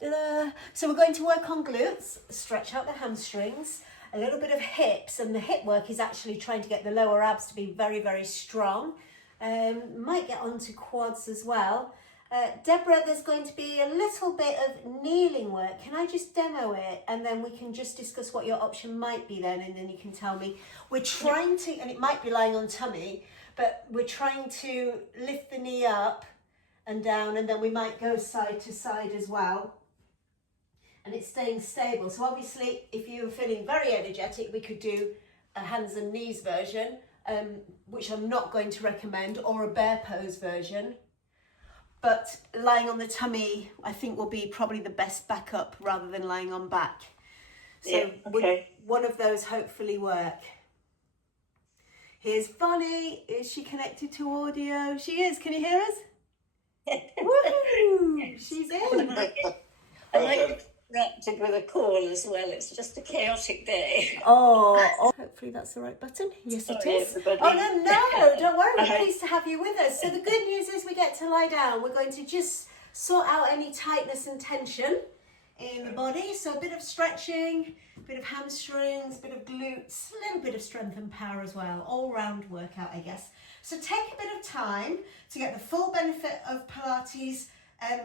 Ta-da. So we're going to work on glutes, stretch out the hamstrings, a little bit of hips, and the hip work is actually trying to get the lower abs to be very, very strong. Might get onto quads as well. Deborah, there's going to be a little bit of kneeling work. Can I just demo it? And then we can just discuss what your option might be then, and then you can tell me. We're trying to, and it might be lying on tummy, but we're trying to lift the knee up and down, and then we might go side to side as well. And it's staying stable. So obviously, if you're feeling very energetic, we could do a hands and knees version, which I'm not going to recommend, or a bear pose version. But lying on the tummy, I think, will be probably the best backup rather than lying on back. So yeah, okay. One of those hopefully work. Here's Bonnie. Is she connected to audio? She is. Can you hear us? Woohoo! She's in. I might interacted with a call as well. It's just a chaotic day. Oh, hopefully that's the right button. Yes, Sorry, it is. everybody. Oh, no, don't worry. We're pleased to have you with us. So the good news is we get to lie down. We're going to just sort out any tightness and tension in the body. So a bit of stretching, a bit of hamstrings, a bit of glutes, a little bit of strength and power as well. All-round workout, I guess. So take a bit of time to get the full benefit of Pilates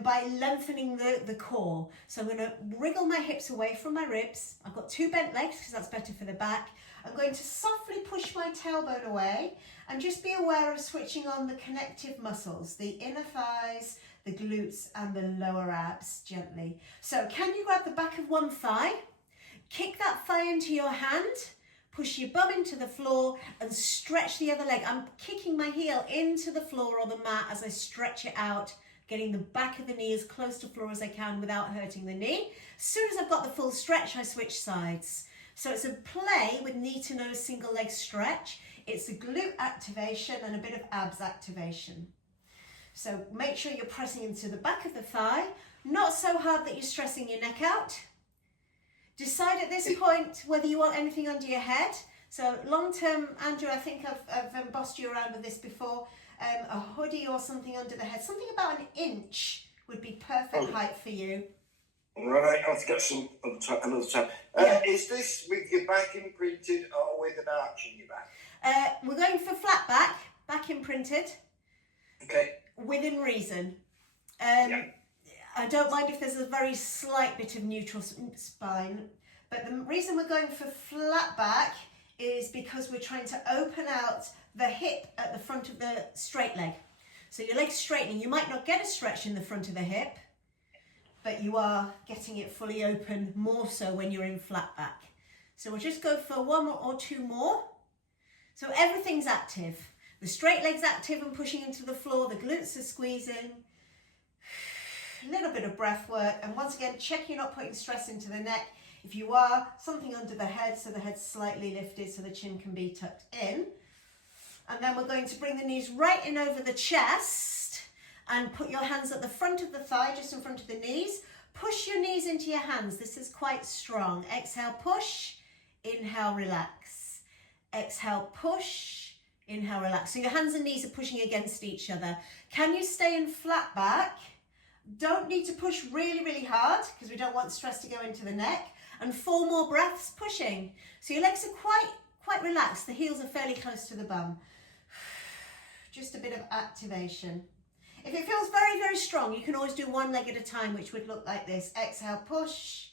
by lengthening the core. So I'm going to wriggle my hips away from my ribs. I've got two bent legs because that's better for the back. I'm going to softly push my tailbone away and just be aware of switching on the connective muscles, the inner thighs, the glutes and the lower abs gently. So can you grab the back of one thigh, kick that thigh into your hand, push your bum into the floor and stretch the other leg. I'm kicking my heel into the floor or the mat as I stretch it out, getting the back of the knee as close to floor as I can without hurting the knee. As soon as I've got the full stretch, I switch sides. So it's a play with knee to nose single leg stretch. It's a glute activation and a bit of abs activation. So make sure you're pressing into the back of the thigh, not so hard that you're stressing your neck out. Decide at this point whether you want anything under your head. So long term, Andrew, I think I've bossed you around with this before. A hoodie or something under the head, something about an inch would be perfect height for you. Right, I've got some another time. Is this with your back imprinted or with an arch in your back? We're going for flat back imprinted. Okay. Within reason. Yeah. I don't mind if there's a very slight bit of neutral spine, but the reason we're going for flat back is because we're trying to open out the hip at the front of the straight leg. So your leg's straightening. You might not get a stretch in the front of the hip, but you are getting it fully open more so when you're in flat back. So we'll just go for one or two more. So everything's active. The straight leg's active and pushing into the floor. The glutes are squeezing. A little bit of breath work. And once again, check you're not putting stress into the neck. If you are, something under the head so the head's slightly lifted so the chin can be tucked in. And then we're going to bring the knees right in over the chest and put your hands at the front of the thigh, just in front of the knees. Push your knees into your hands. This is quite strong. Exhale, push. Inhale, relax. Exhale, push. Inhale, relax. So your hands and knees are pushing against each other. Can you stay in flat back? Don't need to push really, really hard because we don't want stress to go into the neck. And 4 more breaths pushing. So your legs are quite relaxed. The heels are fairly close to the bum. Just a bit of activation. If it feels very, very strong, you can always do one leg at a time, which would look like this. Exhale, push.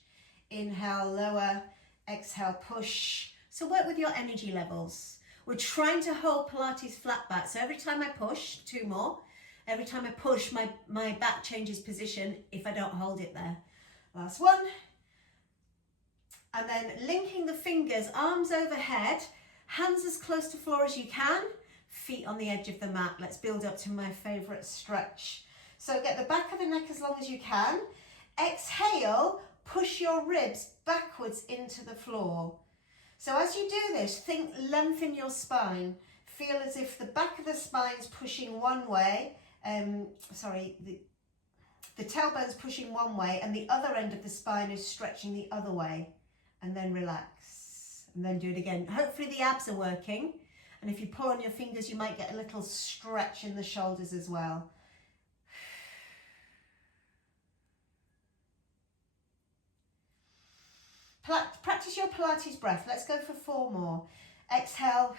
Inhale, lower. Exhale, push. So work with your energy levels. We're trying to hold Pilates flat back. So every time I push, 2 more. Every time I push, my back changes position if I don't hold it there. Last one. And then linking the fingers, arms overhead, hands as close to floor as you can, feet on the edge of the mat. Let's build up to my favorite stretch. So get the back of the neck as long as you can. Exhale, push your ribs backwards into the floor. So as you do this, think lengthen your spine. Feel as if the back of the spine's pushing one way, the tailbone's pushing one way and the other end of the spine is stretching the other way. And then relax, and then do it again. Hopefully the abs are working. And if you pull on your fingers, you might get a little stretch in the shoulders as well. Practice your Pilates breath. Let's go for 4 more. Exhale,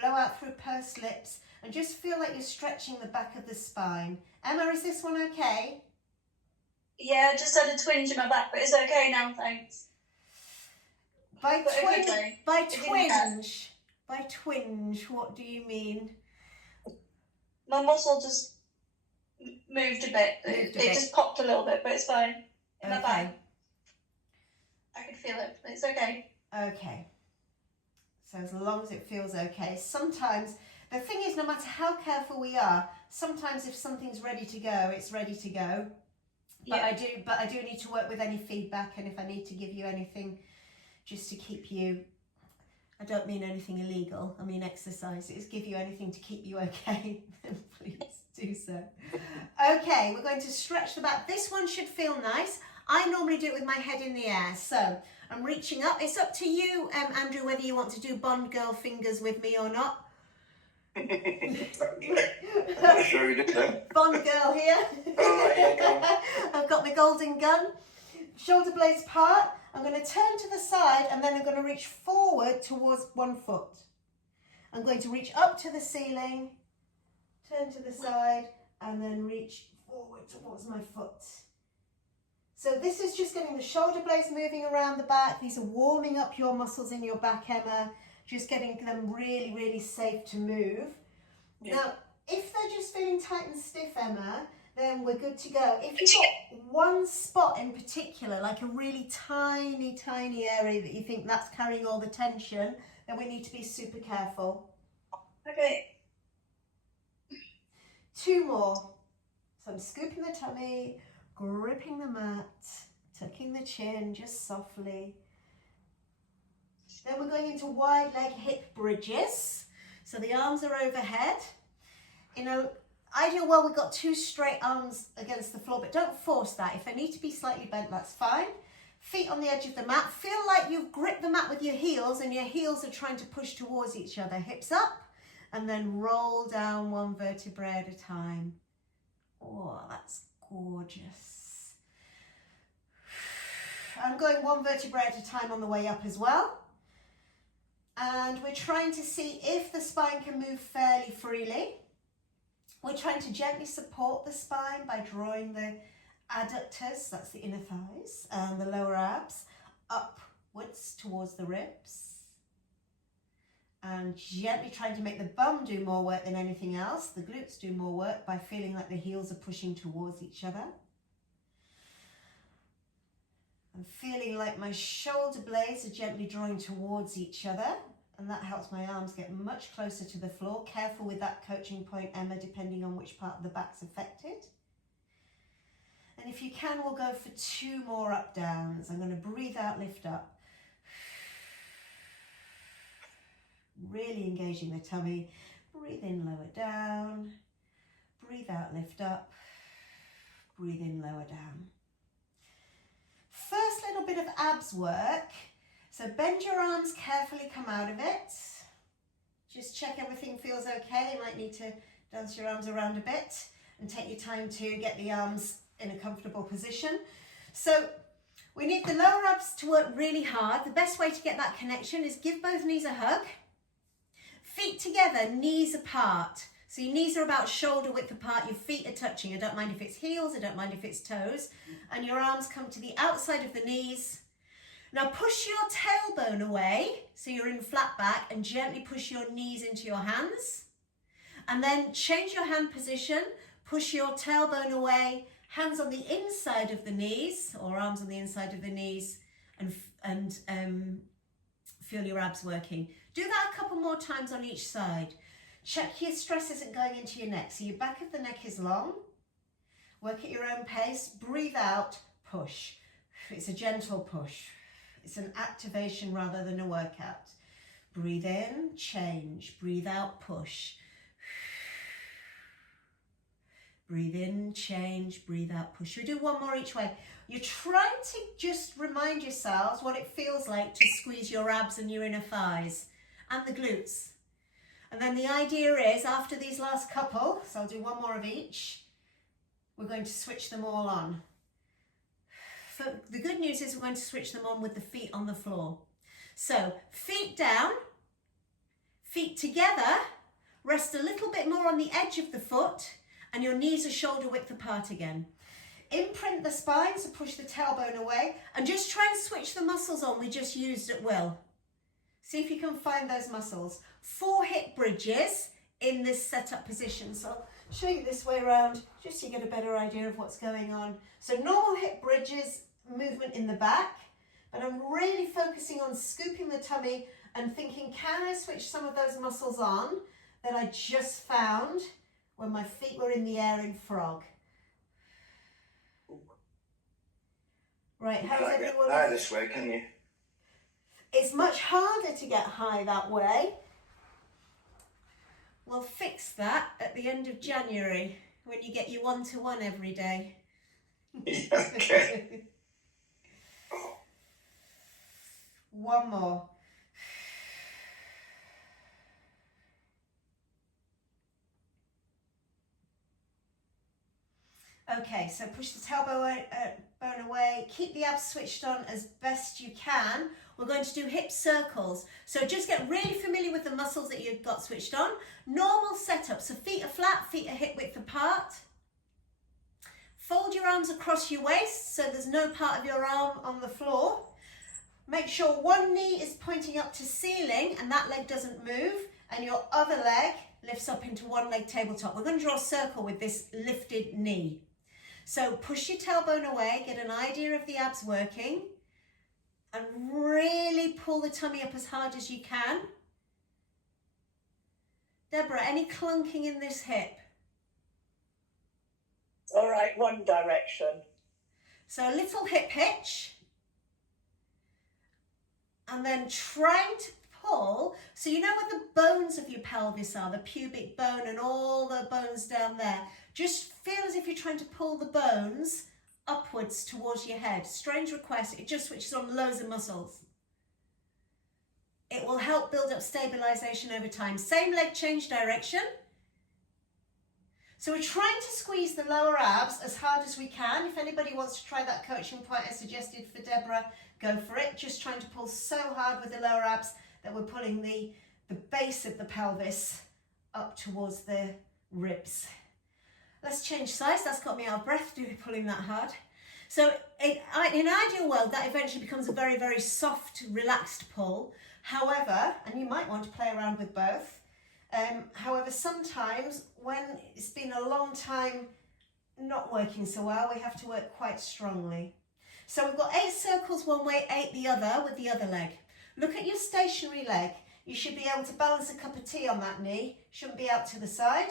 blow out through pursed lips, and just feel like you're stretching the back of the spine. Emma, is this one okay? Yeah, I just had a twinge in my back, but it's okay now, thanks. By But twinge, okay. by twinge, what do you mean? My muscle just moved a bit. It just popped a little bit, but it's fine. In my back. I can feel it, but it's okay. Okay. So as long as it feels okay. Sometimes, the thing is, no matter how careful we are, sometimes if something's ready to go, it's ready to go. But yeah. I do need to work with any feedback, and if I need to give you anything just to keep you, I don't mean anything illegal, I mean exercises, give you anything to keep you okay, then please do so. Okay, we're going to stretch the back. This one should feel nice. I normally do it with my head in the air, so I'm reaching up. It's up to you, Andrew, whether you want to do Bond girl fingers with me or not. I'm not sure you did that. Bond girl here. Oh, yeah, go on. I've got my golden gun. Shoulder blades apart. I'm going to turn to the side, and then I'm going to reach forward towards one foot. I'm going to reach up to the ceiling, turn to the side, and then reach forward towards my foot. So this is just getting the shoulder blades moving around the back. These are warming up your muscles in your back, Emma. Just getting them really, really safe to move. Yeah. Now, if they're just feeling tight and stiff, Emma, then we're good to go. If you've got one spot in particular, like a really tiny, tiny area that you think that's carrying all the tension, then we need to be super careful. Okay. 2 more. So I'm scooping the tummy, gripping the mat, tucking the chin just softly. Then we're going into wide leg hip bridges. So the arms are overhead. In an ideal world, we've got 2 straight arms against the floor, but don't force that. If they need to be slightly bent, that's fine. Feet on the edge of the mat. Feel like you've gripped the mat with your heels, and your heels are trying to push towards each other. Hips up, and then roll down 1 vertebrae at a time. Oh, that's gorgeous. I'm going 1 vertebrae at a time on the way up as well. And we're trying to see if the spine can move fairly freely. We're trying to gently support the spine by drawing the adductors, that's the inner thighs, and the lower abs, upwards towards the ribs. And gently trying to make the bum do more work than anything else. The glutes do more work by feeling like the heels are pushing towards each other. I'm feeling like my shoulder blades are gently drawing towards each other, and that helps my arms get much closer to the floor. Careful with that coaching point, Emma, depending on which part of the back's affected. And if you can, we'll go for 2 more up downs. I'm going to breathe out, lift up. Really engaging the tummy. Breathe in, lower down. Breathe out, lift up. Breathe in, lower down. First little bit of abs work. So bend your arms carefully, come out of it. Just check everything feels okay. You might need to dance your arms around a bit and take your time to get the arms in a comfortable position. So we need the lower abs to work really hard. The best way to get that connection is give both knees a hug. Feet together, knees apart. So your knees are about shoulder width apart, your feet are touching. I don't mind if it's heels, I don't mind if it's toes. And your arms come to the outside of the knees. Now push your tailbone away, so you're in flat back, and gently push your knees into your hands. And then change your hand position, push your tailbone away, hands on the inside of the knees, or arms on the inside of the knees, and feel your abs working. Do that a couple more times on each side. Check your stress isn't going into your neck. So your back of the neck is long. Work at your own pace. Breathe out, push. It's a gentle push. It's an activation rather than a workout. Breathe in, change. Breathe out, push. Breathe in, change. Breathe out, push. We do 1 more each way. You're trying to just remind yourselves what it feels like to squeeze your abs and your inner thighs and the glutes. And then the idea is, after these last couple, so I'll do 1 more of each, we're going to switch them all on. the good news is we're going to switch them on with the feet on the floor. So feet down, feet together, rest a little bit more on the edge of the foot, and your knees are shoulder width apart again. Imprint the spine, so push the tailbone away, and just try and switch the muscles on we just used at will. See if you can find those muscles. 4 hip bridges in this setup position. So I'll show you this way around, just so you get a better idea of what's going on. So normal hip bridges, movement in the back, but I'm really focusing on scooping the tummy and thinking, can I switch some of those muscles on that I just found when my feet were in the air in frog? Right, how's everyone? High this way, can you? It's much harder to get high that way. We'll fix that at the end of January when you get your 1-to-1 every day. Yeah, okay. One more. Okay, so push the tailbone bone away. Keep the abs switched on as best you can. We're going to do hip circles. So just get really familiar with the muscles that you've got switched on. Normal setup, so feet are flat, feet are hip width apart. Fold your arms across your waist so there's no part of your arm on the floor. Make sure one knee is pointing up to ceiling and that leg doesn't move, and your other leg lifts up into one leg tabletop. We're going to draw a circle with this lifted knee. So push your tailbone away, get an idea of the abs working, and really pull the tummy up as hard as you can. Deborah, any clunking in this hip? All right, one direction. So a little hip hitch. And then trying to pull, so you know where the bones of your pelvis are, the pubic bone and all the bones down there. Just feel as if you're trying to pull the bones upwards towards your head. Strange request, it just switches on loads of muscles. It will help build up stabilization over time. Same leg change direction. So we're trying to squeeze the lower abs as hard as we can. If anybody wants to try that coaching point I suggested for Deborah, go for it. Just trying to pull so hard with the lower abs that we're pulling the base of the pelvis up towards the ribs. Let's change size. That's got me out of breath pulling that hard. So in an ideal world, that eventually becomes a very, very soft, relaxed pull. However, and you might want to play around with both. However, sometimes when it's been a long time not working so well, we have to work quite strongly. So we've got 8 circles one way, 8 the other with the other leg. Look at your stationary leg. You should be able to balance a cup of tea on that knee. Shouldn't be out to the side.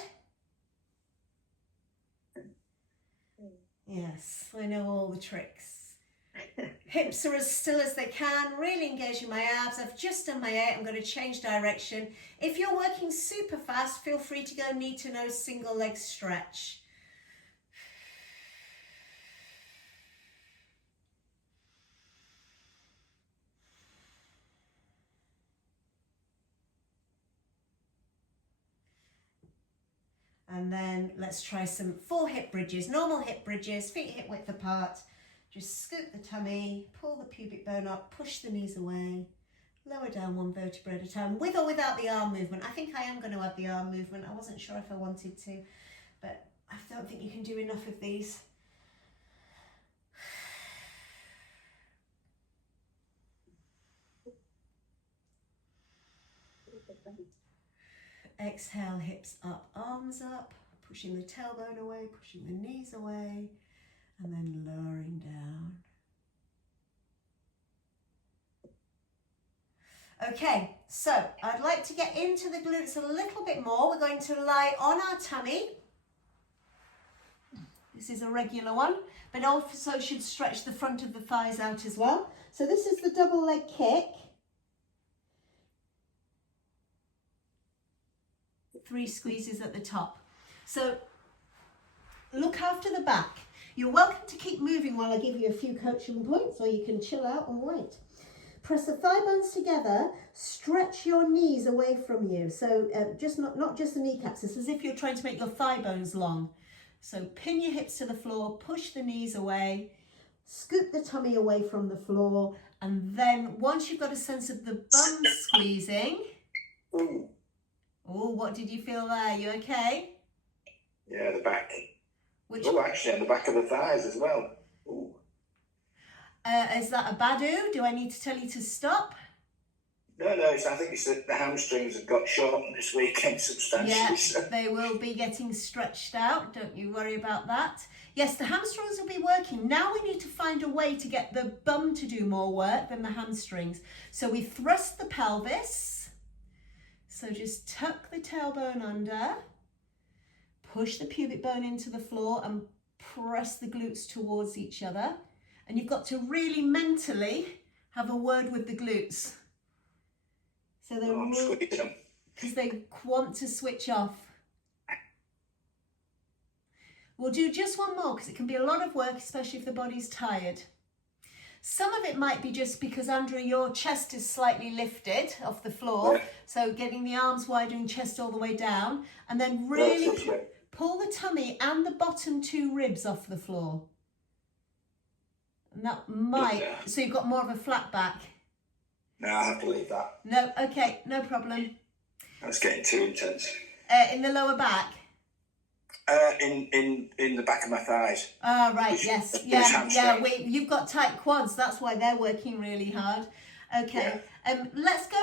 Yes, I know all the tricks. Hips are as still as they can, really engaging my abs. I've just done my 8, I'm going to change direction. If you're working super fast, feel free to go knee to nose, single leg stretch. And then let's try some 4 hip bridges, normal hip bridges, feet hip width apart. Just scoop the tummy, pull the pubic bone up, push the knees away, lower down 1 vertebra at a time, with or without the arm movement. I think I am going to add the arm movement. I wasn't sure if I wanted to, but I don't think you can do enough of these. Exhale, hips up, arms up, pushing the tailbone away, pushing the knees away, and then lowering down. Okay, so I'd like to get into the glutes a little bit more. We're going to lie on our tummy. This is a regular one, but also should stretch the front of the thighs out as well. So this is the double leg kick. 3 squeezes at the top. So look after the back. You're welcome to keep moving while I give you a few coaching points, or you can chill out and wait. Press the thigh bones together, stretch your knees away from you. So just not just the kneecaps, it's as if you're trying to make your thigh bones long. So pin your hips to the floor, push the knees away, Scoop the tummy away from the floor, and then once you've got a sense of the bum squeezing, Ooh. oh, what did you feel there? You okay? Yeah, the back. Which, Oh, actually, on the back of the thighs as well. Ooh. is that a badu? Do I need to tell you to stop? No, I think it's that the hamstrings have got shortened this weekend substantially. Yeah, So. they will be getting stretched out. Don't you worry about that. Yes, the hamstrings will be working. Now we need to find a way to get the bum to do more work than the hamstrings. So we thrust the pelvis. So just tuck the tailbone under, push the pubic bone into the floor and press the glutes towards each other. And you've got to really mentally have a word with the glutes. So they because they want to switch off. We'll do just one more because it can be a lot of work, especially if the body's tired. Some of it might be just because, Andrew, your chest is slightly lifted off the floor. Yeah. So getting the arms wide and chest all the way down. And then really pull the tummy and the bottom 2 ribs off the floor. And that might, so you've got more of a flat back. No, I have to leave that. No, okay, no problem. That's getting too intense. In the lower back? In the back of my thighs. Ah, right, yes. Yeah, you've got tight quads, that's why they're working really hard. Okay, yeah. Let's go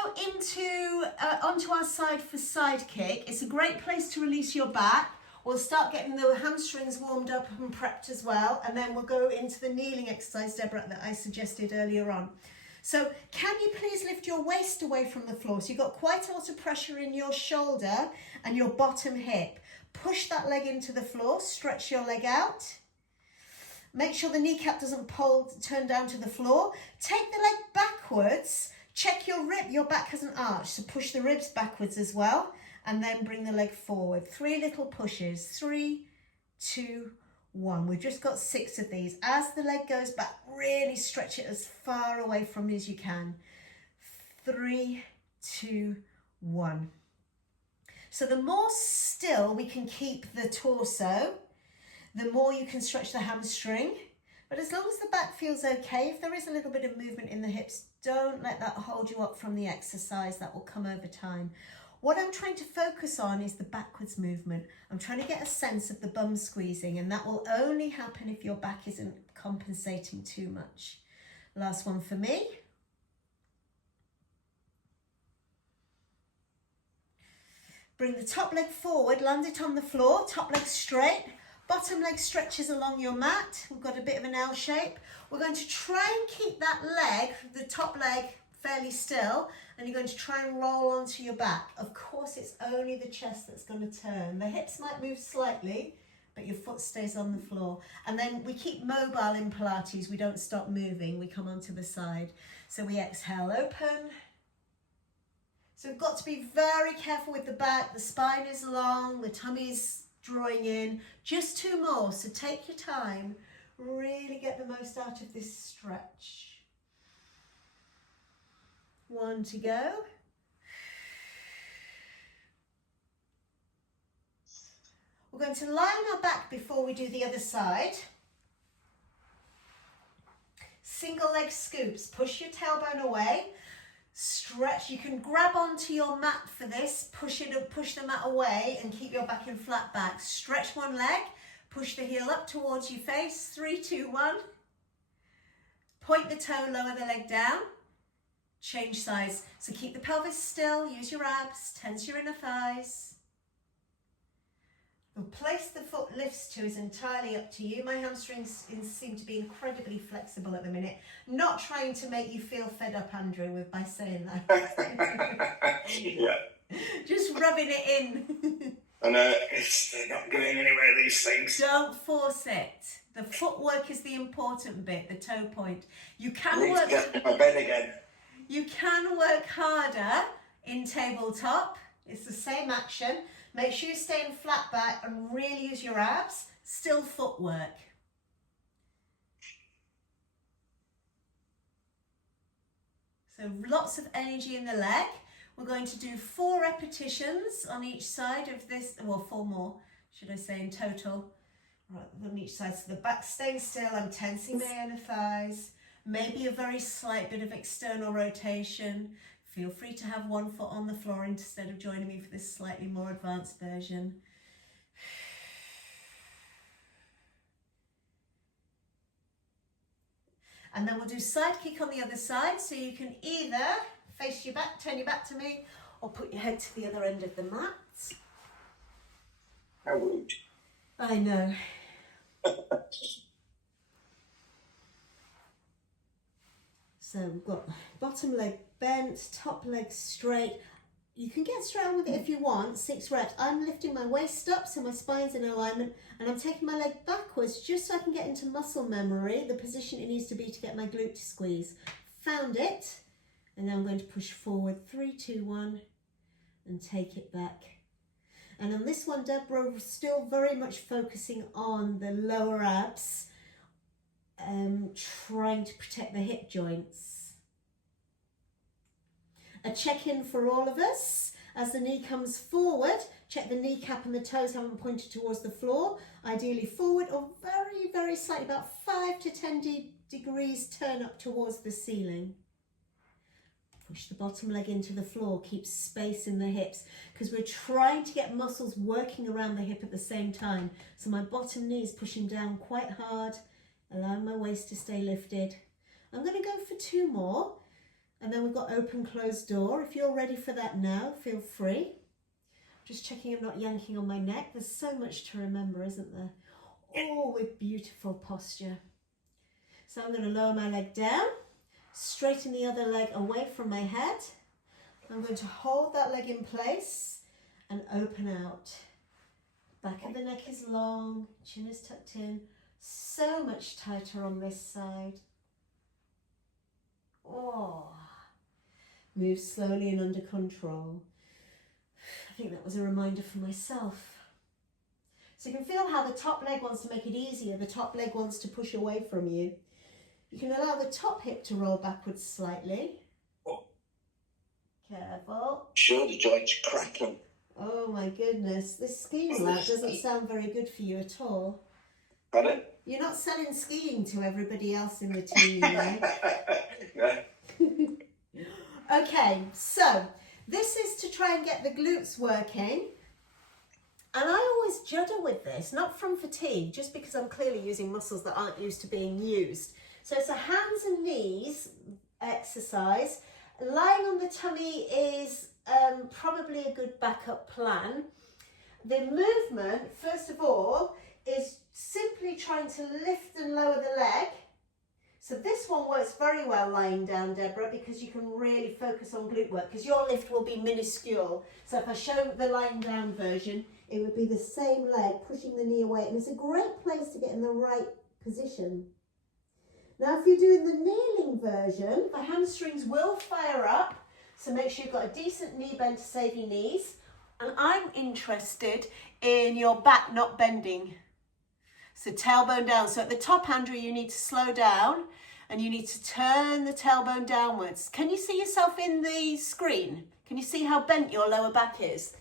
onto our side for side kick. It's a great place to release your back. We'll start getting the hamstrings warmed up and prepped as well, and then we'll go into the kneeling exercise, Deborah, that I suggested earlier on. So can you please lift your waist away from the floor? So you've got quite a lot of pressure in your shoulder and your bottom hip. Push that leg into the floor, stretch your leg out. Make sure the kneecap doesn't turn down to the floor. Take the leg backwards. Check your back hasn't arched, so push the ribs backwards as well. And then bring the leg forward. 3 little pushes. 3, 2, 1. We've just got 6 of these. As the leg goes back, really stretch it as far away from you as you can. 3, 2, 1. So the more still we can keep the torso, the more you can stretch the hamstring. But as long as the back feels okay, if there is a little bit of movement in the hips, don't let that hold you up from the exercise. That will come over time. What I'm trying to focus on is the backwards movement. I'm trying to get a sense of the bum squeezing, and that will only happen if your back isn't compensating too much. Last one for me. Bring the top leg forward, land it on the floor, top leg straight, bottom leg stretches along your mat. We've got a bit of an L shape. We're going to try and keep that leg, the top leg, fairly still, and you're going to try and roll onto your back. Of course, it's only the chest that's going to turn. The hips might move slightly, but your foot stays on the floor. And then we keep mobile in Pilates. We don't stop moving. We come onto the side. So we exhale, open. So we've got to be very careful with the back. The spine is long, the tummy's drawing in. Just 2 more, so take your time. Really get the most out of this stretch. 1 to go. We're going to lie on our back before we do the other side. Single leg scoops. Push your tailbone away. Stretch. You can grab onto your mat for this. Push the mat away and keep your back in flat back. Stretch one leg. Push the heel up towards your face. 3, 2, 1. Point the toe, lower the leg down. Change sides. So keep the pelvis still, use your abs, tense your inner thighs. The place the foot lifts to is entirely up to you. My hamstrings seem to be incredibly flexible at the minute. Not trying to make you feel fed up, Andrew, by saying that. Yeah. Just rubbing it in. And they're not going anywhere, these things. Don't force it. The footwork is the important bit, the toe point. You can work. Get in my bed again. You can work harder in tabletop. It's the same action. Make sure you stay in flat back and really use your abs. Still footwork. So lots of energy in the leg. We're going to do 4 repetitions on each side of this, well, 4 more, should I say, in total. right on each side. So the back staying still, I'm tensing my inner thighs, maybe a very slight bit of external rotation. Feel free to have one foot on the floor instead of joining me for this slightly more advanced version. And then we'll do side kick on the other side, so you can either face your back, turn your back to me, or put your head to the other end of the mat. How rude. I know. So we've got bottom leg bent, top leg straight. You can get straight on with it if you want, 6 reps. I'm lifting my waist up so my spine's in alignment, and I'm taking my leg backwards just so I can get into muscle memory, the position it needs to be to get my glute to squeeze. Found it, and then I'm going to push forward, 3, 2, 1, and take it back. And on this one, Deborah, we're still very much focusing on the lower abs, trying to protect the hip joints. A check-in for all of us. As the knee comes forward, check the kneecap and the toes haven't pointed towards the floor. Ideally forward or very, very slightly, about 5 to 10 degrees turn up towards the ceiling. Push the bottom leg into the floor, keep space in the hips, because we're trying to get muscles working around the hip at the same time. So my bottom knee is pushing down quite hard, allowing my waist to stay lifted. I'm going to go for 2 more. And then we've got open, closed door. If you're ready for that now, feel free. Just checking I'm not yanking on my neck. There's so much to remember, isn't there? Oh, with beautiful posture. So I'm going to lower my leg down, straighten the other leg away from my head. I'm going to hold that leg in place and open out. Back of the neck is long, chin is tucked in. So much tighter on this side. Oh. Move slowly and under control. I think that was a reminder for myself. So you can feel how the top leg wants to make it easier. The top leg wants to push away from you. You can allow the top hip to roll backwards slightly. Oh. Careful. Shoulder joints cracking. Oh my goodness. This skiing lap doesn't sound very good for you at all. Pardon? You're not selling skiing to everybody else in the team, you know? Yeah. Okay, so this is to try and get the glutes working. And I always judder with this, not from fatigue, just because I'm clearly using muscles that aren't used to being used. So it's a hands and knees exercise. Lying on the tummy is probably a good backup plan. The movement, first of all, is simply trying to lift and lower the leg. So this one works very well lying down, Deborah, because you can really focus on glute work, because your lift will be minuscule. So if I show the lying down version, it would be the same leg pushing the knee away, and it's a great place to get in the right position. Now if you're doing the kneeling version, the hamstrings will fire up, so make sure you've got a decent knee bend to save your knees. And I'm interested in your back not bending. So tailbone down. So at the top, Andrew, you need to slow down and you need to turn the tailbone downwards. Can you see yourself in the screen? Can you see how bent your lower back is?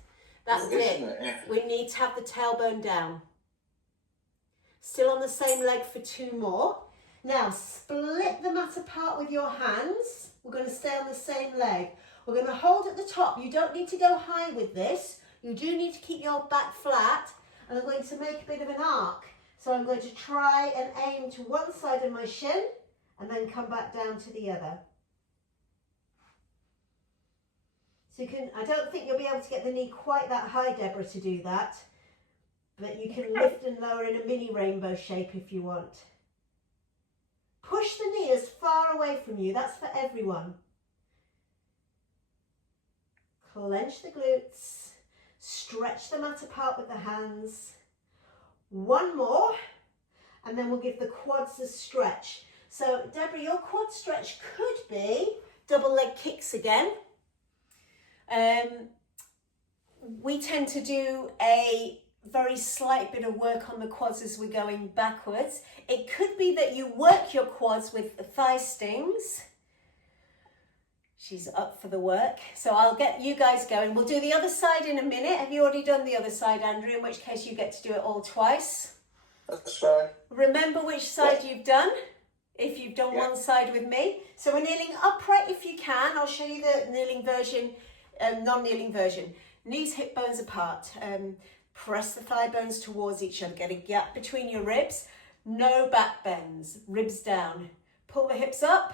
That's it. Yeah. We need to have the tailbone down. Still on the same leg for 2 more. Now, split the mat apart with your hands. We're going to stay on the same leg. We're going to hold at the top. You don't need to go high with this. You do need to keep your back flat. And I'm going to make a bit of an arc. So I'm going to try and aim to one side of my shin and then come back down to the other. So you can, I don't think you'll be able to get the knee quite that high, Deborah, to do that. But you can lift and lower in a mini rainbow shape if you want. Push the knee as far away from you. That's for everyone. Clench the glutes. Stretch the mat apart with the hands. 1 more, and then we'll give the quads a stretch. So, Deborah, your quad stretch could be double leg kicks again. We tend to do a very slight bit of work on the quads as we're going backwards. It could be that you work your quads with thigh stings. She's up for the work. So I'll get you guys going. We'll do the other side in a minute. Have you already done the other side, Andrew? In which case you get to do it all twice. That's fine. Remember which side you've done, if you've done one side with me. So we're kneeling upright if you can. I'll show you the kneeling version, non-kneeling version. Knees, hip bones apart. Press the thigh bones towards each other. Get a gap between your ribs. No back bends. Ribs down. Pull the hips up.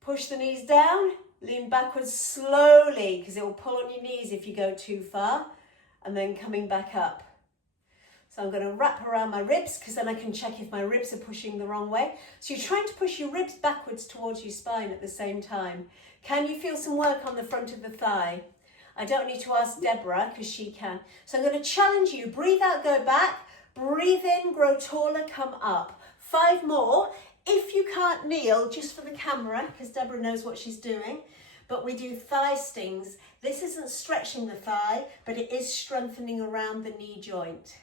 Push the knees down. Lean backwards slowly because it will pull on your knees if you go too far. And then coming back up. So I'm going to wrap around my ribs because then I can check if my ribs are pushing the wrong way. So you're trying to push your ribs backwards towards your spine at the same time. Can you feel some work on the front of the thigh? I don't need to ask Deborah because she can. So I'm going to challenge you. Breathe out, go back. Breathe in, grow taller, come up. 5 more. If you can't kneel, just for the camera, because Deborah knows what she's doing, but we do thigh stings. This isn't stretching the thigh, but it is strengthening around the knee joint.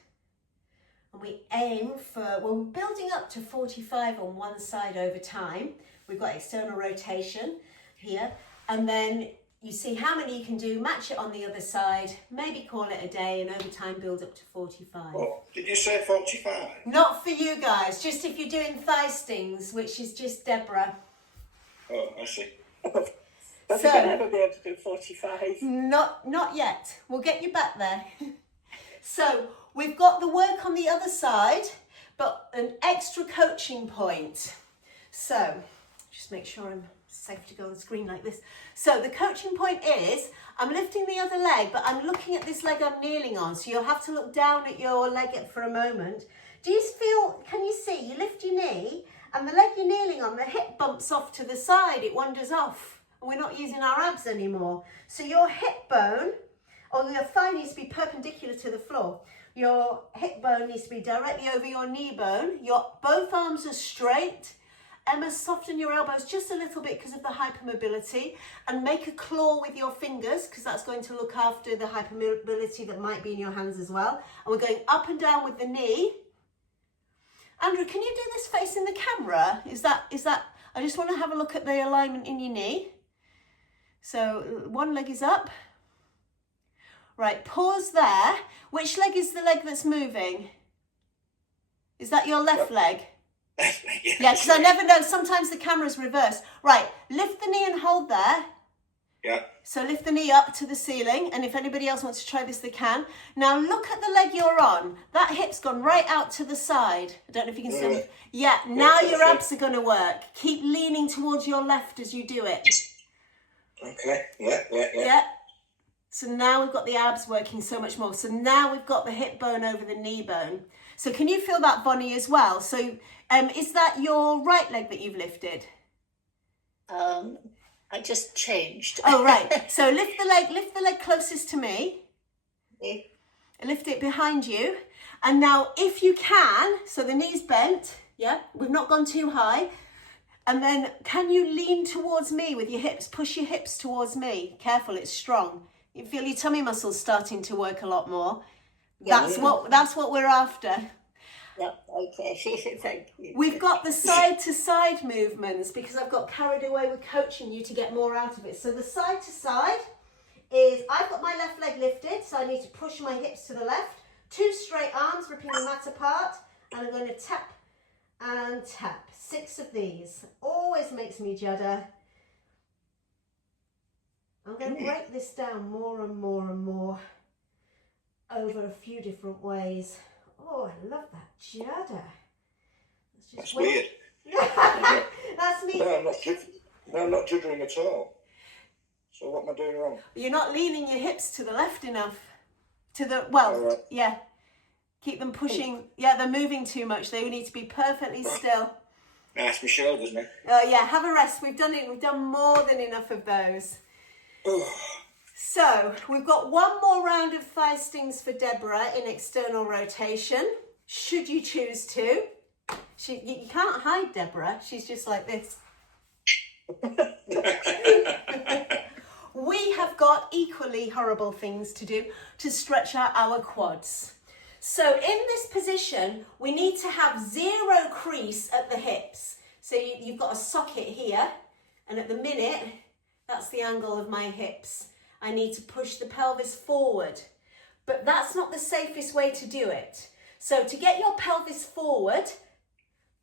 And we aim for, well, we're building up to 45 on one side over time. We've got external rotation here. And then you see how many you can do, match it on the other side, maybe call it a day, and over time build up to 45. Oh, did you say 45? Not for you guys, just if you're doing thigh stings, which is just Deborah. Oh, I see. I think I'll never be able to do 45. Not yet. We'll get you back there. So we've got the work on the other side, but an extra coaching point. So just make sure I'm safe to go on the screen like this. So the coaching point is, I'm lifting the other leg, but I'm looking at this leg I'm kneeling on. So you'll have to look down at your leg for a moment. Do you feel, can you see, you lift your knee and the leg you're kneeling on, the hip bumps off to the side, it wanders off. And we're not using our abs anymore. So your hip bone, or your thigh needs to be perpendicular to the floor. Your hip bone needs to be directly over your knee bone. Both arms are straight. Emma, soften your elbows just a little bit because of the hypermobility, and make a claw with your fingers because that's going to look after the hypermobility that might be in your hands as well. And we're going up and down with the knee. Andrew, can you do this facing the camera? Is that, I just want to have a look at the alignment in your knee. So one leg is up. Right, pause there. Which leg is the leg that's moving? Is that your left leg? Yeah, because I never know. Sometimes the camera's reversed. Right, lift the knee and hold there. Yeah. So lift the knee up to the ceiling, and if anybody else wants to try this, they can. Now look at the leg you're on. That hip's gone right out to the side. I don't know if you can see. Yeah, now your abs are going to work. Keep leaning towards your left as you do it. Okay, yeah. So now we've got the abs working so much more. So now we've got the hip bone over the knee bone. So can you feel that, Bonnie, as well? So is that your right leg that you've lifted? I just changed. Oh, right. So lift the leg closest to me. Okay. Lift it behind you. And now if you can, so the knee's bent, yeah, we've not gone too high. And then can you lean towards me with your hips? Push your hips towards me. Careful, it's strong. You feel your tummy muscles starting to work a lot more. That's what we're after. Yep, okay. Thank you. We've got the side to side movements because I've got carried away with coaching you to get more out of it. So the side to side is, I've got my left leg lifted, so I need to push my hips to the left. 2 straight arms, ripping the mat apart, and I'm going to tap and tap. 6 of these. Always makes me judder. I'm going to break this down more and more and more over a few different ways. Oh, I love that judder. That's weird. That's me. No, I'm not juddering at all. So what am I doing wrong? You're not leaning your hips to the left enough. Right. Yeah. Keep them pushing. Yeah, they're moving too much. They need to be perfectly still. That's my shoulders now. Yeah, have a rest. We've done it. We've done more than enough of those. So we've got one more round of thigh stings for Deborah in external rotation, should you choose to. You can't hide Deborah, she's just like this. We have got equally horrible things to do to stretch out our quads. So in this position, we need to have 0 crease at the hips. So you've got a socket here, and at the minute, that's the angle of my hips. I need to push the pelvis forward, but that's not the safest way to do it. So to get your pelvis forward,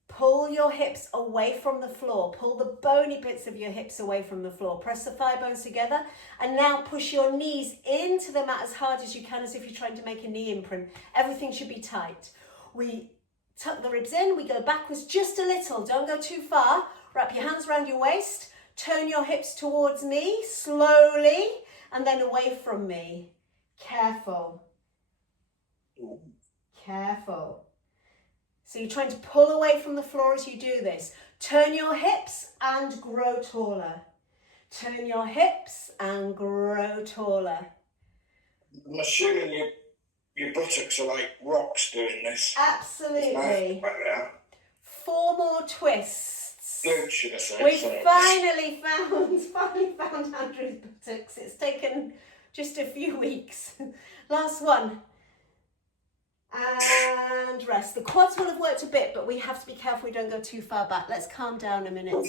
pull your hips away from the floor. Pull the bony bits of your hips away from the floor. Press the thigh bones together. And now push your knees into the mat as hard as you can, as if you're trying to make a knee imprint. Everything should be tight. We tuck the ribs in. We go backwards just a little. Don't go too far. Wrap your hands around your waist. Turn your hips towards me slowly and then away from me. Careful. Careful. So you're trying to pull away from the floor as you do this. Turn your hips and grow taller. Turn your hips and grow taller. I'm assuming your buttocks are like rocks doing this. Absolutely. Right there. 4 more twists. Glutes, should I say. We've Sorry. finally found Andrew's buttocks. It's taken just a few weeks. Last one. And rest. The quads will have worked a bit, but we have to be careful we don't go too far back. Let's calm down a minute.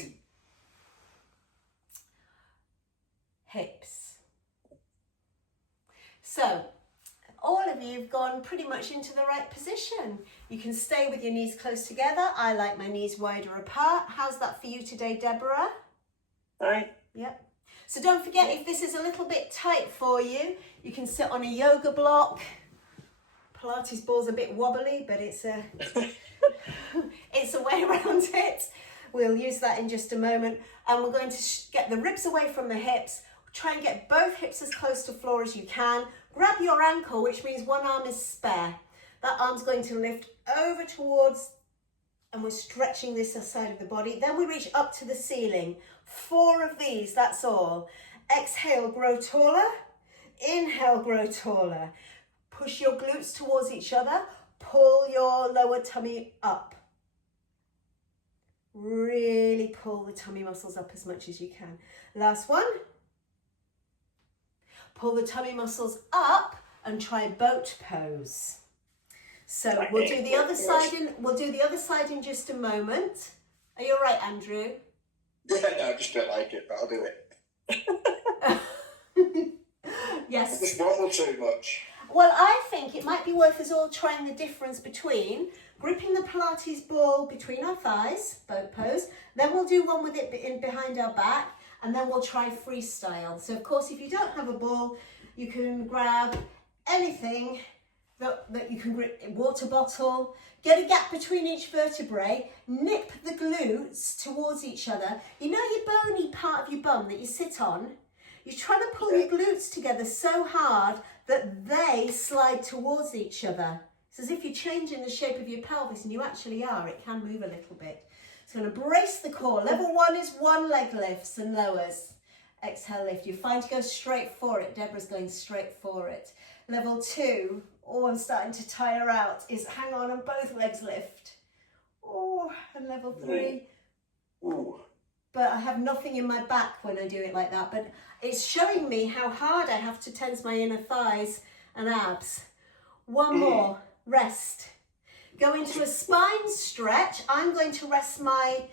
Hips. So, all of you have gone pretty much into the right position. You can stay with your knees close together. I like my knees wider apart. How's that for you today, Deborah? Right. Yep. So don't forget, if this is a little bit tight for you, you can sit on a yoga block. Pilates ball's a bit wobbly, but it's a it's a way around it. We'll use that in just a moment. And we're going to get the ribs away from the hips. Try and get both hips as close to floor as you can. Grab your ankle, which means one arm is spare. That arm's going to lift over towards, and we're stretching this side of the body. Then we reach up to the ceiling. 4 of these, that's all. Exhale, grow taller. Inhale, grow taller. Push your glutes towards each other. Pull your lower tummy up. Really pull the tummy muscles up as much as you can. Last one. Pull the tummy muscles up and try boat pose. So we'll do the other side in just a moment. Are you all right, Andrew? Yeah, no, I just don't like it, but I'll do it. Yes. I just wobble too much. Well, I think it might be worth us all trying the difference between gripping the Pilates ball between our thighs, boat pose, then we'll do one with it in behind our back, and then we'll try freestyle. So of course, if you don't have a ball, you can grab anything that you can grip, a water bottle, get a gap between each vertebrae, nip the glutes towards each other. You know your bony part of your bum that you sit on? You're trying to pull your glutes together so hard that they slide towards each other. It's as if you're changing the shape of your pelvis, and you actually are. It can move a little bit. So I'm going to brace the core. Level 1 is 1 leg lifts and lowers. Exhale, lift. You're fine to go straight for it. Deborah's going straight for it. Level 2, oh, I'm starting to tire out, is hang on and both legs lift. Oh, and level 3. Ooh. But I have nothing in my back when I do it like that. But it's showing me how hard I have to tense my inner thighs and abs. One more, rest. Go into a spine stretch. I'm going to rest my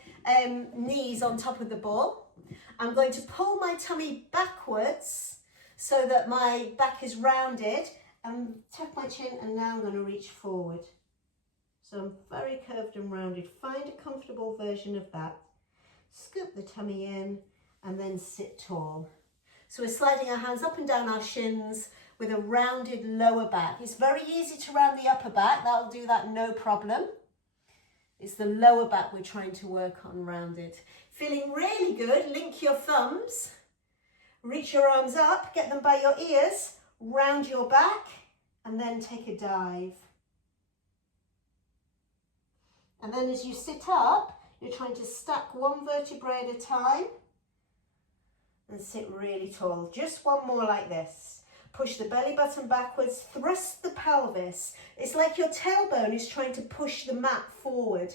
knees on top of the ball. I'm going to pull my tummy backwards so that my back is rounded, and tuck my chin, and now I'm going to reach forward. So I'm very curved and rounded. Find a comfortable version of that. Scoop the tummy in and then sit tall. So we're sliding our hands up and down our shins with a rounded lower back. It's very easy to round the upper back. That'll do that no problem. It's the lower back we're trying to work on rounded. Feeling really good, link your thumbs. Reach your arms up, get them by your ears, round your back, and then take a dive. And then as you sit up, you're trying to stack 1 vertebrae at a time and sit really tall. Just one more like this. Push the belly button backwards, thrust the pelvis. It's like your tailbone is trying to push the mat forward,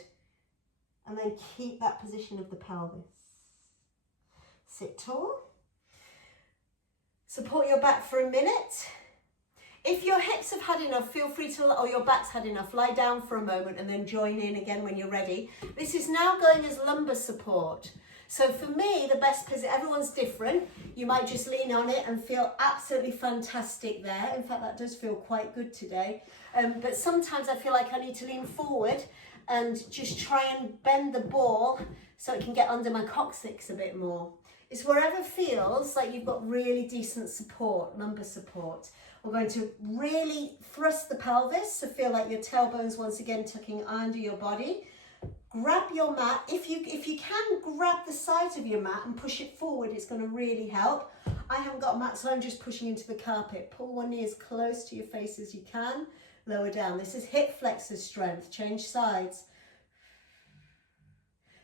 and then keep that position of the pelvis. Sit tall. Support your back for a minute. If your hips have had enough, feel free to, or your back's had enough, lie down for a moment and then join in again when you're ready. This is now going as lumbar support. So for me, the best position, everyone's different. You might just lean on it and feel absolutely fantastic there. In fact, that does feel quite good today. But sometimes I feel like I need to lean forward and just try and bend the ball so it can get under my coccyx a bit more. It's wherever feels like you've got really decent support, lumbar support. We're going to really thrust the pelvis, so feel like your tailbone's once again tucking under your body. Grab your mat. If you can grab the sides of your mat and push it forward, it's going to really help. I haven't got a mat, so I'm just pushing into the carpet. Pull one knee as close to your face as you can. Lower down. This is hip flexor strength. Change sides.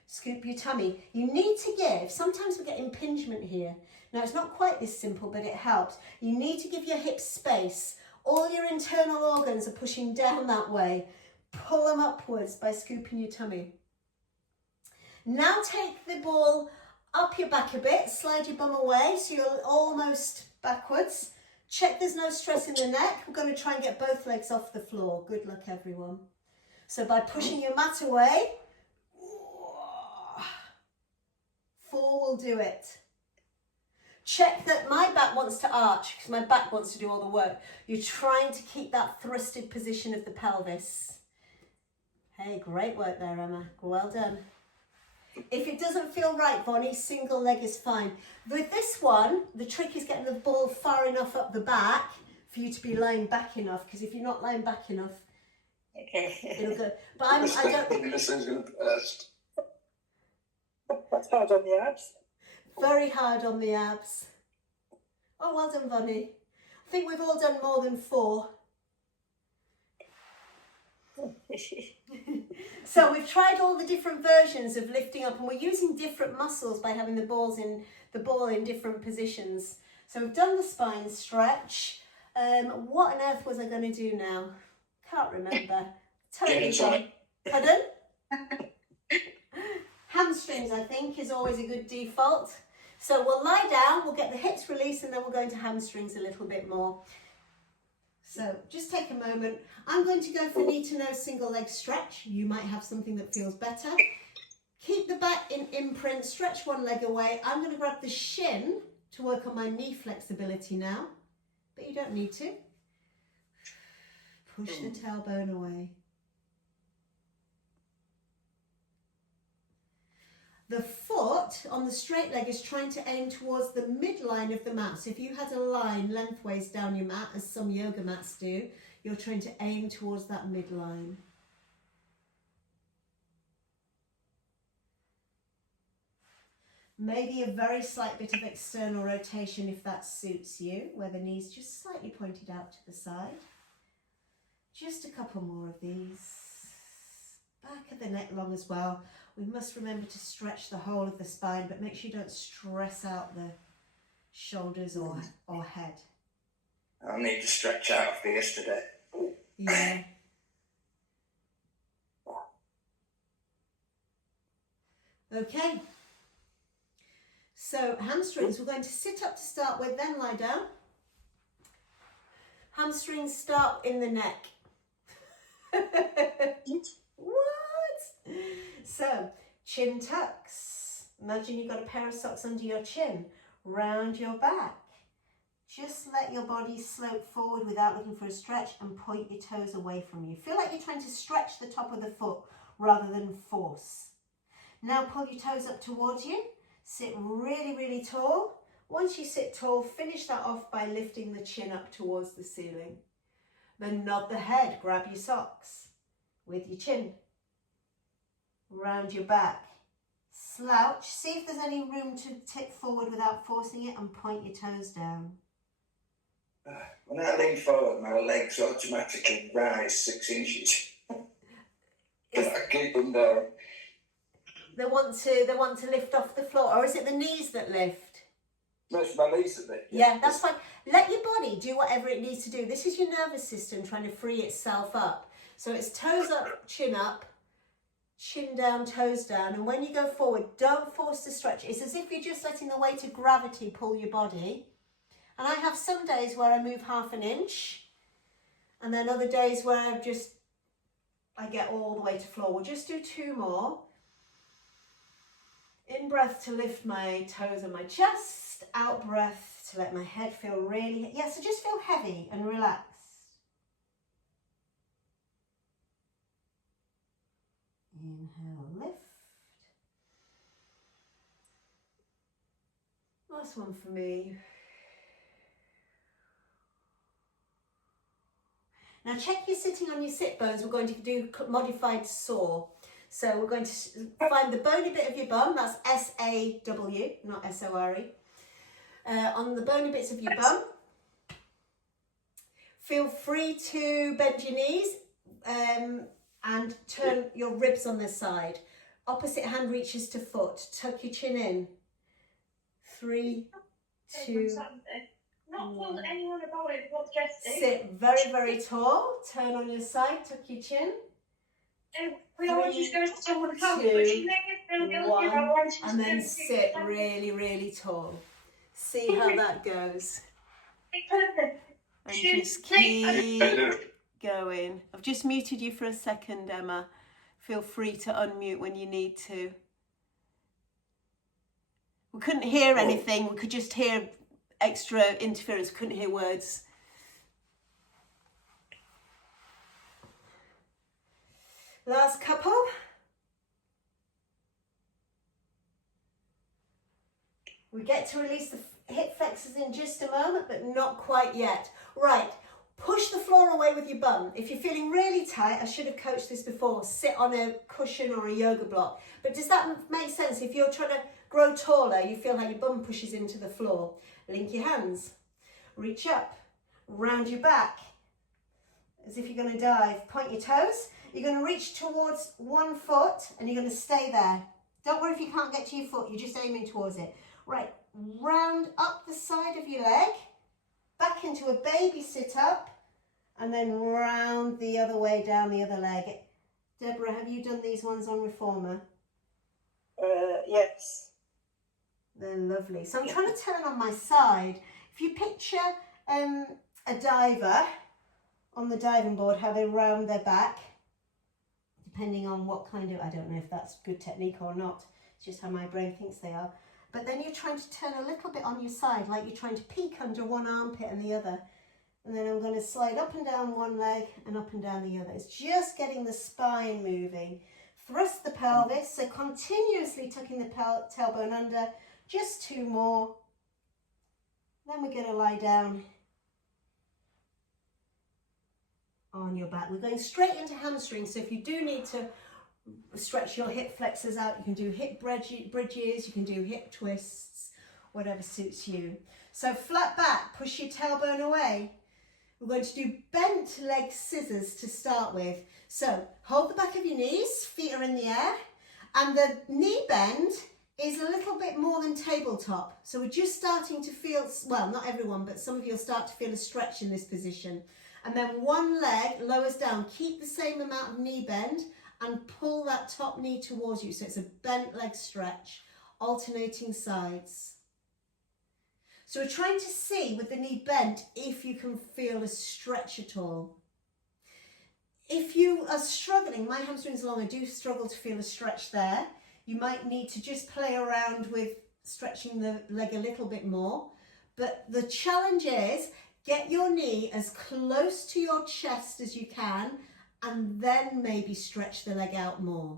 Scoop your tummy. You need to give, sometimes we get impingement here. Now it's not quite this simple, but it helps. You need to give your hips space. All your internal organs are pushing down that way. Pull them upwards by scooping your tummy. Now take the ball up your back a bit, slide your bum away so you're almost backwards. Check there's no stress in the neck. We're going to try and get both legs off the floor. Good luck, everyone. So by pushing your mat away, 4 will do it. Check that my back wants to arch because my back wants to do all the work. You're trying to keep that thrusted position of the pelvis. Hey, great work there, Emma. Well done. If it doesn't feel right, Bonnie, single leg is fine. With this one, the trick is getting the ball far enough up the back for you to be lying back enough, because if you're not lying back enough, it'll go. But I don't... This thing's going to burst. That's hard on the abs. Very hard on the abs. Oh, well done, Bonnie. I think we've all done more than 4. So we've tried all the different versions of lifting up, and we're using different muscles by having the ball in different positions. So we've done the spine stretch. What on earth was I going to do now? Can't remember. Totally. Pardon? Hamstrings, I think, is always a good default. So we'll lie down, we'll get the hips released, and then we'll go into hamstrings a little bit more. So just take a moment. I'm going to go for knee to nose single leg stretch. You might have something that feels better. Keep the back in imprint, stretch one leg away. I'm going to grab the shin to work on my knee flexibility now, but you don't need to. Push the tailbone away. The foot on the straight leg is trying to aim towards the midline of the mat. So if you had a line lengthways down your mat, as some yoga mats do, you're trying to aim towards that midline. Maybe a very slight bit of external rotation if that suits you, where the knee's just slightly pointed out to the side. Just a couple more of these. Back of the neck long as well. We must remember to stretch the whole of the spine, but make sure you don't stress out the shoulders or head. I need to stretch out after yesterday. Yeah. Okay. So hamstrings, we're going to sit up to start with, then lie down. Hamstrings start in the neck. What? So, chin tucks. Imagine you've got a pair of socks under your chin. Round your back. Just let your body slope forward without looking for a stretch and point your toes away from you. Feel like you're trying to stretch the top of the foot rather than force. Now pull your toes up towards you. Sit really, really tall. Once you sit tall, finish that off by lifting the chin up towards the ceiling. Then nod the head, grab your socks with your chin. Round your back. Slouch. See if there's any room to tip forward without forcing it, and point your toes down. When I lean forward, my legs automatically rise 6 inches. I keep them down. They want to lift off the floor, or is it the knees that lift? No, it's my knees that lift. Yeah, that's fine. Let your body do whatever it needs to do. This is your nervous system trying to free itself up. So it's toes up, chin down, toes down. And when you go forward, don't force the stretch. It's as if you're just letting the weight of gravity pull your body. And I have some days where I move half an inch, and then other days where I get all the way to floor. We'll just do 2 more. In breath to lift my toes and my chest, out breath to let my head feel really, yeah, so just feel heavy and relaxed. Inhale, lift. Last one for me. Now check you're sitting on your sit bones. We're going to do modified saw. So we're going to find the bony bit of your bum, that's S-A-W, not S-O-R-E. On the bony bits of your bum. Feel free to bend your knees and turn your ribs on the side. Opposite hand reaches to foot. Tuck your chin in. 3, 2, Not told anyone about it, what Jesse. sit very, very tall. Turn on your side, tuck your chin. We always just go to someone's house, 2, but she made it feel guilty about wanting to and then do sit it. really, really tall. See how that goes. Perfect. And just keep going. I've just muted you for a second, Emma. Feel free to unmute when you need to. We couldn't hear anything. We could just hear extra interference. We couldn't hear words. Last couple. We get to release the hip flexors in just a moment, but not quite yet. Right, push the floor away with your bum. If you're feeling really tight, I should have coached this before, sit on a cushion or a yoga block. But does that make sense? If you're trying to grow taller, you feel like your bum pushes into the floor. Link your hands, reach up, round your back, as if you're going to dive. Point your toes. You're going to reach towards one foot and you're going to stay there. Don't worry if you can't get to your foot, you're just aiming towards it. Right, round up the side of your leg, back into a baby sit up, and then round the other way down the other leg. Deborah, have you done these ones on Reformer? Yes. They're lovely. So I'm trying to turn on my side. If you picture a diver on the diving board, how they round their back, depending on what kind of, I don't know if that's good technique or not, it's just how my brain thinks they are. But then you're trying to turn a little bit on your side, like you're trying to peek under one armpit and the other. And then I'm going to slide up and down one leg and up and down the other. It's just getting the spine moving. Thrust the pelvis, so continuously tucking the tailbone under. Just 2 more. Then we're going to lie down on your back. We're going straight into hamstrings, so if you do need to stretch your hip flexors out, you can do hip bridges, you can do hip twists, whatever suits you. So flat back, push your tailbone away. We're going to do bent leg scissors to start with. So hold the back of your knees, feet are in the air, and the knee bend is a little bit more than tabletop. So we're just starting to feel, well, not everyone, but some of you will start to feel a stretch in this position. And then one leg lowers down. Keep the same amount of knee bend and pull that top knee towards you. So it's a bent leg stretch, alternating sides. So we're trying to see with the knee bent if you can feel a stretch at all. If you are struggling, my hamstring's long, I do struggle to feel a stretch there. You might need to just play around with stretching the leg a little bit more. But the challenge is get your knee as close to your chest as you can and then maybe stretch the leg out more.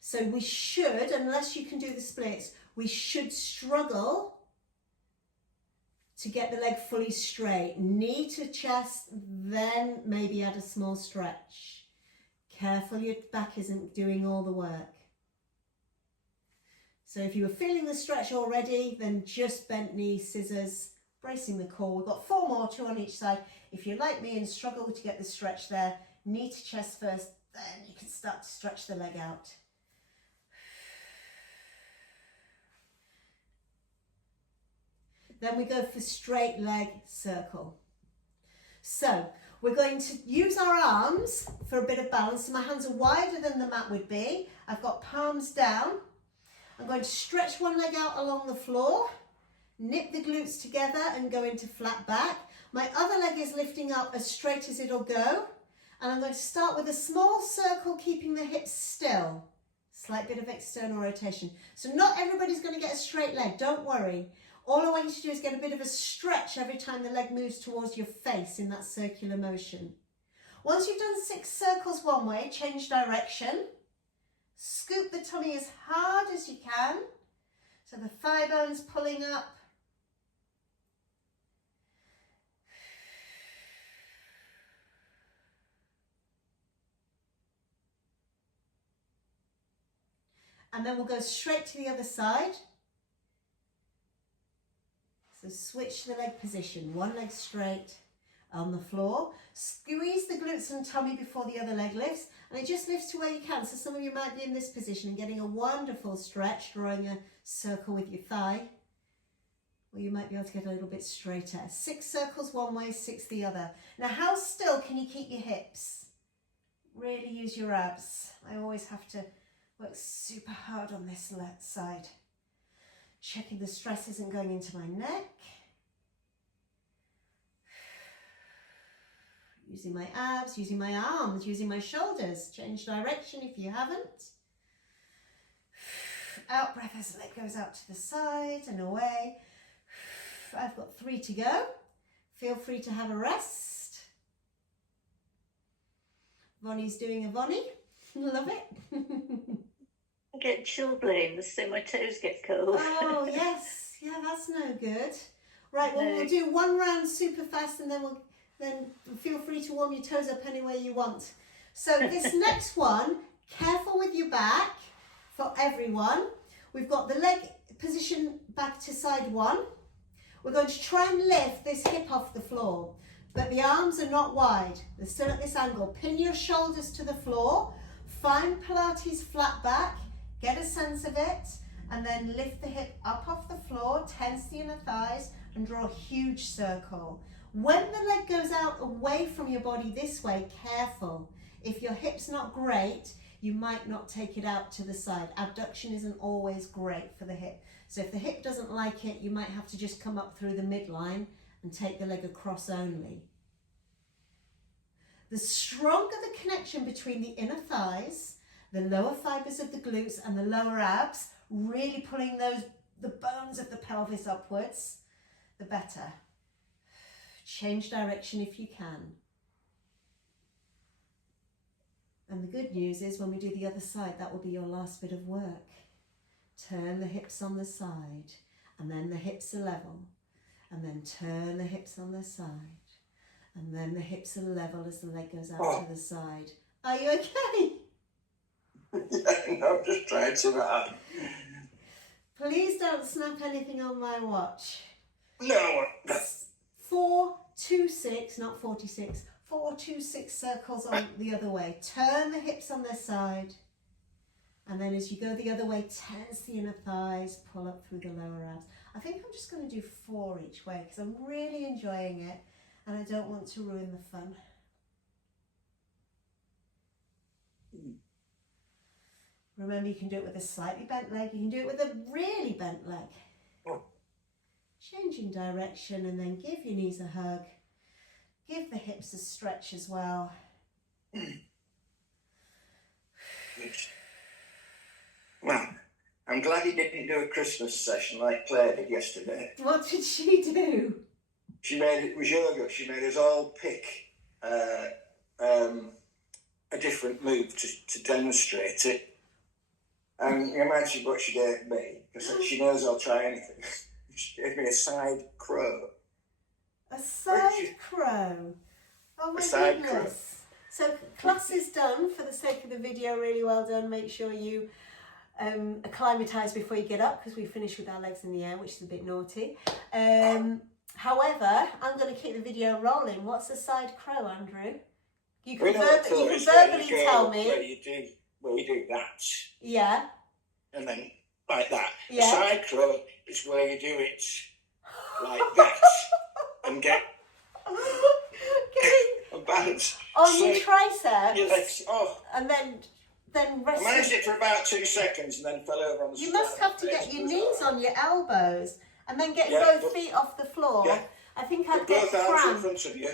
So we should, unless you can do the splits, we should struggle to get the leg fully straight. Knee to chest, then maybe add a small stretch. Careful your back isn't doing all the work. So if you were feeling the stretch already, then just bent knee, scissors, bracing the core. We've got 4 more, 2 on each side. If you're like me and struggle to get the stretch there, knee to chest first, then you can start to stretch the leg out. Then we go for straight leg circle. So we're going to use our arms for a bit of balance. So my hands are wider than the mat would be. I've got palms down. I'm going to stretch one leg out along the floor, nip the glutes together and go into flat back. My other leg is lifting up as straight as it'll go. And I'm going to start with a small circle, keeping the hips still. Slight bit of external rotation. So not everybody's going to get a straight leg, don't worry. All I want you to do is get a bit of a stretch every time the leg moves towards your face in that circular motion. Once you've done 6 circles one way, change direction. Scoop the tummy as hard as you can. So the thigh bone's pulling up. And then we'll go straight to the other side. So switch the leg position, one leg straight on the floor. Squeeze the glutes and tummy before the other leg lifts, and it just lifts to where you can. So some of you might be in this position and getting a wonderful stretch, drawing a circle with your thigh, or you might be able to get a little bit straighter. 6 circles one way, 6 the other. Now, how still can you keep your hips? Really use your abs. I always have to work super hard on this left side. Checking the stress isn't going into my neck. Using my abs, using my arms, using my shoulders. Change direction if you haven't. Out breath as the leg goes out to the side and away. I've got 3 to go. Feel free to have a rest. Vonnie's doing a Vonnie. Love it. I get chilblains, so my toes get cold. Oh, yes. Yeah, that's no good. Right, well, we'll do 1 round super fast, and then feel free to warm your toes up anywhere you want. So this next one, careful with your back for everyone. We've got the leg position back to side 1. We're going to try and lift this hip off the floor, but the arms are not wide. They're still at this angle. Pin your shoulders to the floor. Find Pilates flat back. Get a sense of it, and then lift the hip up off the floor, tense the inner thighs, and draw a huge circle. When the leg goes out away from your body this way, careful. If your hip's not great, you might not take it out to the side. Abduction isn't always great for the hip. So if the hip doesn't like it, you might have to just come up through the midline and take the leg across only. The stronger the connection between the inner thighs, the lower fibers of the glutes and the lower abs, really pulling the bones of the pelvis upwards, the better. Change direction if you can. And the good news is when we do the other side, that will be your last bit of work. Turn the hips on the side, and then the hips are level, and then turn the hips on the side, and then the hips are level as the leg goes out to the side. Are you okay? Yeah, no, I'm just trying to. Please don't snap anything on my watch. No. 4, 2, 6, not 46. 4, 2, 6 circles on the other way. Turn the hips on their side. And then as you go the other way, tense the inner thighs, pull up through the lower abs. I think I'm just going to do 4 each way because I'm really enjoying it and I don't want to ruin the fun. Remember, you can do it with a slightly bent leg. You can do it with a really bent leg. Changing direction, and then give your knees a hug. Give the hips a stretch as well. Well, I'm glad you didn't do a Christmas session like Claire did yesterday. What did she do? It was yoga. She made us all pick a different move to demonstrate it. And you imagine what she gave me, because she knows I'll try anything. She gave me a side crow. A side crow? Oh my side goodness. crow. So class is done. For the sake of the video, really well done. Make sure you acclimatise before you get up, because we finished with our legs in the air, which is a bit naughty. However, I'm going to keep the video rolling. What's a side crow, Andrew? You can verbally tell me. Where you do that. Yeah. And then like that. Yeah. A side crow is where you do it like that and get a balance. On your triceps. Your legs, and then rest. I managed it for about 2 seconds and then fell over on the You must have to get your knees on your elbows and then get both feet off the floor. Yeah. I think I'd get both arms in cramp. front of you.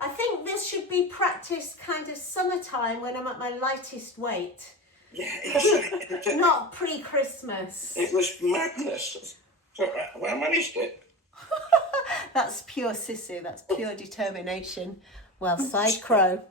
I think this should be practiced kind of summertime when I'm at my lightest weight. Yeah, exactly. Not pre-Christmas. It was madness. So, well, I managed it. That's pure sissy, that's pure determination. Well, side crow.